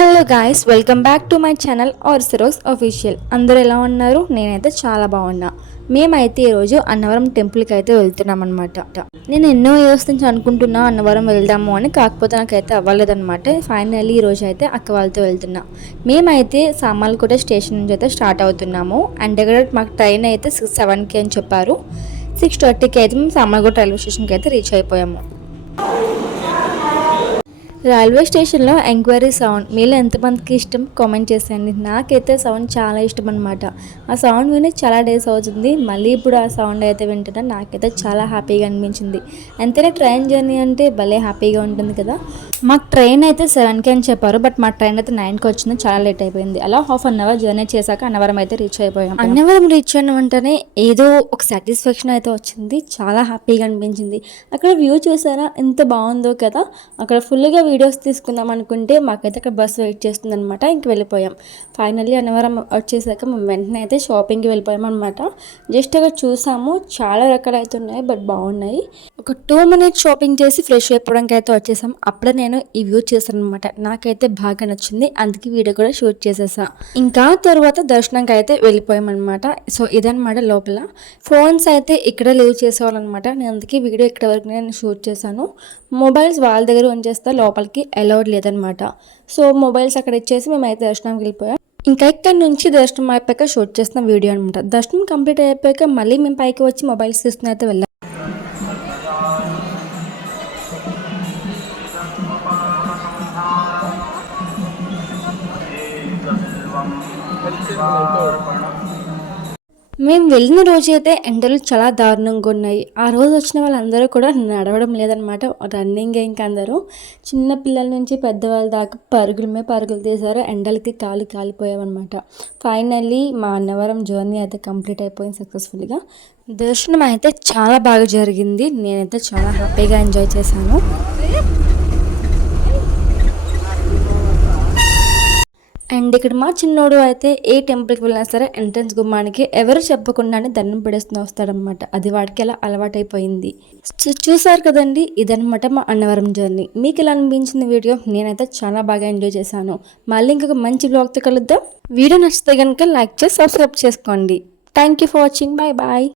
Hello guys, welcome back to my channel ఆర్సరోస్ official. అందరూ ఎలా ఉన్నారు? నేనైతే చాలా బాగున్నా. మేమైతే ఈరోజు అన్నవరం టెంపుల్కి అయితే వెళ్తున్నాం అనమాట. నేను ఎన్నో ఇయర్స్ నుంచి అనుకుంటున్నా అన్నవరం వెళ్దాము అని, కాకపోతే నాకైతే అవ్వలేదన్నమాట. ఫైనల్లీ ఈరోజు అయితే అక్క వాళ్ళతో వెళ్తున్నా. మేమైతే సామర్లకోట స్టేషన్ నుంచి అయితే స్టార్ట్ అవుతున్నాము. అండ్ దగ్గర మాకు ట్రైన్ అయితే 6:07కి అని చెప్పారు. 6:30కి అయితే మేము సామర్లకోట రైల్వే స్టేషన్కి అయితే రీచ్ అయిపోయాము. రైల్వే స్టేషన్లో ఎంక్వైరీ సౌండ్ మీలో ఎంతమందికి ఇష్టం కామెంట్ చేసేయండి. నాకైతే సౌండ్ చాలా ఇష్టం అనమాట. ఆ సౌండ్ విని చాలా డేస్ అవుతుంది. మళ్ళీ ఇప్పుడు ఆ సౌండ్ అయితే వింటున్నా. నాకైతే చాలా హ్యాపీగా అనిపించింది. ఎంతైనా ట్రైన్ జర్నీ అంటే భలే హ్యాపీగా ఉంటుంది కదా. మాకు ట్రైన్ అయితే 7కి అని చెప్పారు, బట్ మా ట్రైన్ అయితే 9కి వచ్చింది. చాలా లేట్ అయిపోయింది. అలా ½ అన్ అవర్ జర్నీ చేశాక అన్నవరం అయితే రీచ్ అయిపోయాం. అన్నవరం రీచ్ అయిన వెంటనే ఏదో ఒక సాటిస్ఫాక్షన్ అయితే వచ్చింది. చాలా హ్యాపీగా అనిపించింది. అక్కడ వ్యూ చూసారా ఎంత బాగుందో కదా. అక్కడ ఫుల్గా వీడియోస్ తీసుకుందాం అనుకుంటే మాకైతే అక్కడ బస్ వెయిట్ చేస్తుంది అనమాట. ఇంక వెళ్ళిపోయాం. ఫైనల్లీ అన్నవరం వచ్చేసాక మేము వెంటనే అయితే షాపింగ్కి వెళ్ళిపోయాం అనమాట. జస్ట్ అక్కడ చూసాము, చాలా రకాలు అయితే ఉన్నాయి, బట్ బాగున్నాయి. ఒక 2 minutes షాపింగ్ చేసి ఫ్రెష్ అయిపోవడానికి అయితే వచ్చేసాం. అప్పుడే నేను ఈ వ్యూ చేశాను అనమాట. నాకైతే బాగా నచ్చింది, అందుకే వీడియో కూడా షూట్ చేసేసా. ఇంకా తర్వాత దర్శనంకి అయితే వెళ్ళిపోయాం అనమాట. సో ఇదనమాట లోపల. ఫోన్స్ అయితే ఇక్కడే లీవ్ చేసేవాళ్ళనమాట. నేను అందుకే వీడియో ఇక్కడ వరకు నేను షూట్ చేశాను. మొబైల్స్ వాళ్ళ దగ్గర ఉంచేస్తే లోపలికి అలౌడ్ లేదనమాట. సో మొబైల్స్ అక్కడ ఇచ్చేసి మేమైతే దర్శనంకి వెళ్ళిపోయాం. ఇంకా ఇక్కడ నుంచి దర్శనం అయిపోయాక షూట్ చేసిన వీడియో అనమాట. దర్శనం కంప్లీట్ అయిపోయాక మళ్ళీ మేము పైకి వచ్చి మొబైల్స్ తీసుకుని అయితే వెళ్ళాం. మేము వెళ్ళిన రోజు అయితే ఎండలు చాలా దారుణంగా ఉన్నాయి. ఆ రోజు వచ్చిన వాళ్ళందరూ కూడా నడవడం లేదనమాట, రన్నింగ్. ఇంకా అందరూ చిన్న పిల్లల నుంచి పెద్దవాళ్ళ దాకా పరుగులు తీశారు. ఎండలకి కాలిపోయామన్నమాట. ఫైనల్లీ మా అన్నవరం జర్నీ అయితే కంప్లీట్ అయిపోయింది సక్సెస్ఫుల్గా. దర్శనం అయితే చాలా బాగా జరిగింది. నేనైతే చాలా హ్యాపీగా ఎంజాయ్ చేశాను. అండ్ ఇక్కడ మా చిన్నోడు అయితే ఏ టెంపుల్కి వెళ్ళినా సరే ఎంట్రన్స్ గుమ్మానికి ఎవరు చెప్పకుండానే దండం పెడేస్తూ వస్తాడనమాట. అది వాడికి అలా అలవాటైపోయింది. చూసారు కదండి, ఇదనమాట మా అన్నవరం జర్నీ. మీకు ఎలా అనిపించింది వీడియో? నేనైతే చాలా బాగా ఎంజాయ్ చేశాను. మళ్ళీ ఇంకొక మంచి బ్లాగ్తో కలుద్దాం. వీడియో నచ్చితే కనుక లైక్ చేసి సబ్స్క్రైబ్ చేసుకోండి. Thank you for watching. Bye bye.